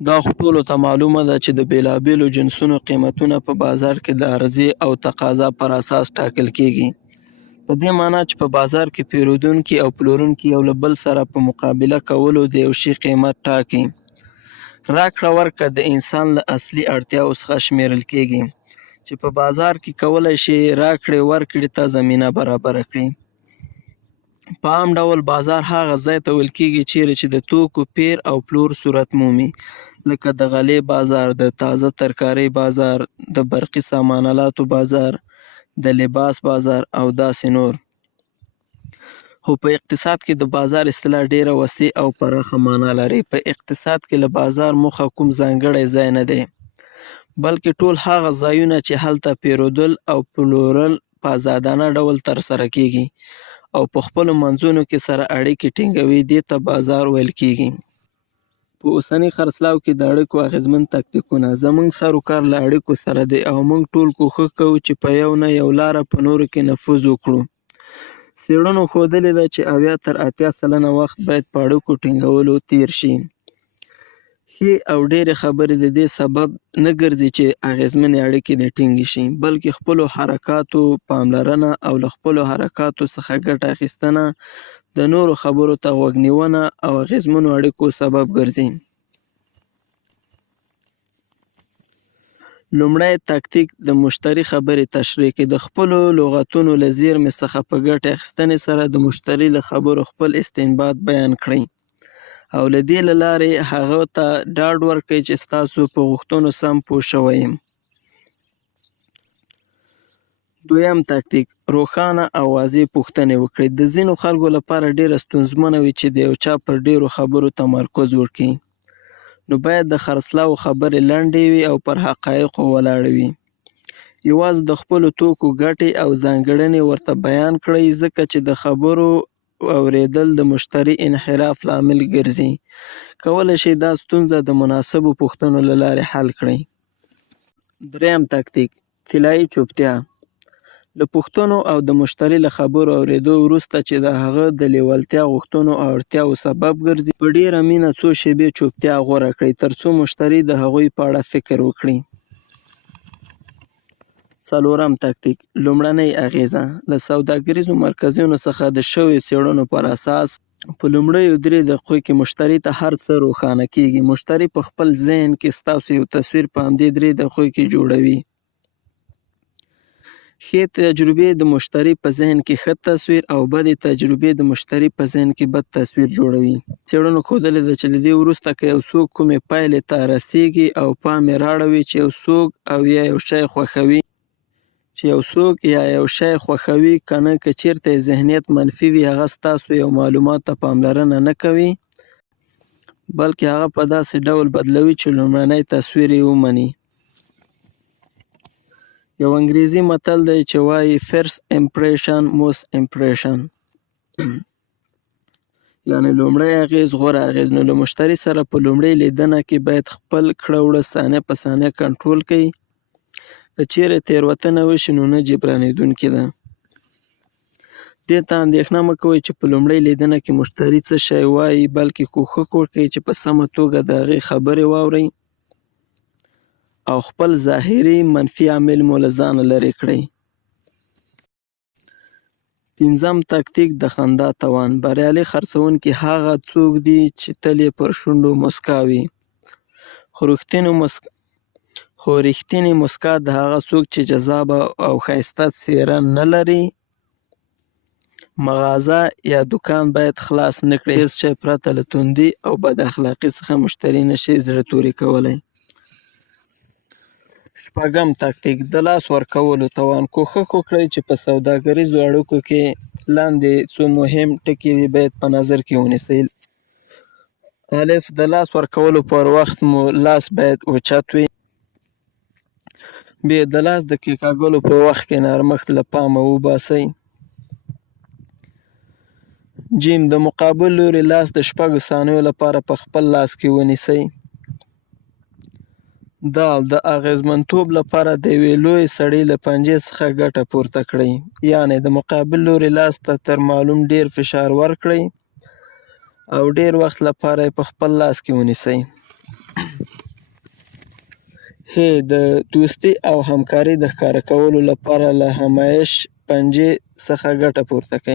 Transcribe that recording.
دا خو ټولو ته معلومه ده چې د بېلابېلو جنسونو قیمتونه په بازار کې د عرضې او تقاضا پر اساس ټاکل کېږي. په دې معنی چې په بازار کې پیرودونکي او پلورونکي یو له بل سره په مقابله کولو د یو شي قیمت ټاکي. راکړه ورکړه د انسان له اصلي اړتیاوو څخه شمیرل کېږي چې په بازار کې کولی شي راکړې ورکړې ته زمینه برابره کړي. په عام ډول بازار هغه ځای ته ویل کېږي چیرې چې د توکو پیر او پلور صورت مومي، لکه د غلې بازار، د تازه ترکارۍ بازار، د برقي سامان الاتو بازار، د لباس بازار او داسې نور. خو په اقتصاد کې د بازار اصطلاح ډیره وسیع او پراخه معنا لري. په اقتصاد کې له بازار موخه کوم ځانګړی ځای نه دی، بلکې ټول هغه ځایونه چې هلته پیرودل او پلورل په ازادانه ډول ترسره کېږي او په خپلو منځونو کې سره اړیکې ټینګوي، دې ته بازار ویل کېږي. په اوسني خرڅلاو کې د اړیکو اغیزمن تکتیکونه زموږ سروکار له اړیکو سره دی او موږ ټول کوښښ کوو چې په یو نه یو لاره په نورو کې نفوذ وکړو. څېړنو ښودلې ده چې 80 تر 80 سلنه وخت باید په اړیکو ټینګولو تیر شي. ښې او ډېرې خبرې د دې سبب نه ګرځي چې اغیزمنې اړیکې دې ټینګې شي، بلکې خپلو حرکاتو پاملرنه او له خپلو حرکاتو څخه ګټه اخیستنه د نورو خبرو ته غوږ نیونه او اغیزمنو اړیکو سبب ګرځي. لومړی تکتیک د مشتری خبرې تشریح کړئ. د خپلو لغتونو له زیرمې څخه په ګټې اخیستنې سره د مشتری له خبرو خپل استنباط بیان کړئ او له دې له لارې هغه ته ډاډ ورکړئ چې ستاسو په غوښتنو سم پوه شوی یم. دویم تکتیک روښانه او واضح پوښتنې وکړئ. د ځینو خلکو لپاره ډیره ستونزمنه وي چې د یو چا پر ډیرو خبرو تمرکز وکړي، نو باید د خرڅلاو خبرې لنډې وي او پر حقایقو ولاړې وي. یوازې د خپلو توکو ګټې او ځانګړنې ورته بیان کړئ، ځکه چې د خبرو اوریدل د مشتری انحراف لامل ګرځي. کولی شئ دا ستونزه د مناسبو پوښتنو له لارې حل کړئ. دریم تکتیک طلایي چوپتیا. له پوښتنو او د مشتری له خبرو اوریدو وروسته چې د هغه د لیوالتیا غوښتنو او اړتیاو سبب ګرځي، په ډیره مینه څو شیبې چوپتیا غوره کړئ ترڅو مشتری د هغوی په اړه فکر وکړي. څلورم تکتیک لومړنۍ اغیزه. له سوداګریزو مرکزونو څخه د شویو څېړنو پر اساس په لومړیو 3 دقیقو کې مشتری ته هر څه روښانه کېږي. مشتری په خپل ذهن کې ستاسو یو تصویر په همدې 3 دقیقو کې جوړوي. ښې تجربې د مشتری په ذهن کې ښه تصویر او بدې تجربې د مشتری په ذهن کې بد تصویر جوړوي. څېړنو ښودلې ده چې له دې وروسته که یو څوک کومې پایلې ته رسیږي او پام یې راړوي چې یو څوک یو شی خوښوي که نه، که چیرته یې ذهنیت منفي وي، هغه ستاسو یو معلومات ته پاملرنه نه کوي، بلکې هغه په داسې ډول بدلوي چې لومړنی تصویر یې ومني. یو انګریزي متل دی چې وایي first impression most impression، یعنی لومړی اغیز غوره اغیز. نو له مشتری سره په لومړۍ لیدنه کې باید خپل کړه وړه ثانیه په ثانیه کنټرول کړئ. که چیرې تېروتنه وشي نو نه جبرانېدونکې ده. دې ته اندېښنه مه کوئ چې په لومړۍ لیدنه کې مشتری څه شی وایي، بلکې کوښښ وکړئ چې په سمه توګه د هغې خبرې واورئ او خپل ظاهري منفي عامل مو له ځانه لرې کړئ. پنځم تکتیک د خندا توان. بریالي خرڅوونکي هغه څوک دي چې تل یې پر شونډو مسکا وي. خو رښتینې مسکا د هغه څوک چې جذابه او ښایسته څېره نه لري. مغازه یا دکان باید خلاص نه کړئ. هېڅ شی پرته له توندي او بد اخلاقي څخه مشتری نشي زړه توري کولی. شپږم تکتیک د لاس ورکولو توان. کوښښ وکړئ چې په سوداګریزو اړیکو کې لاندې څو مهم ټکي باید په نظر کې ونیسئ. الف د لاس ورکولو پر وخت مو لاس باید اوچت وي. ب د لاس د کېکاږلو په وخت کې نرمښت له پامه وباسئ. جیم د مقابل لوري لاس د 6 ثانیو لپاره په خپل لاس کې ونیسئ. د اغیزمنتوب لپاره د یوې لوی سړي له پنجې څخه ګټه پورته کړئ، یعنی د مقابل لوري لاس ته تر معلوم ډیر فشار ورکړئ او ډیر وخت لپاره یې په خپل لاس کې ونیسئ. د دوستي او همکاري د ښکاره کولو لپاره له همایش پنجې څخه ګټه پورته کوي.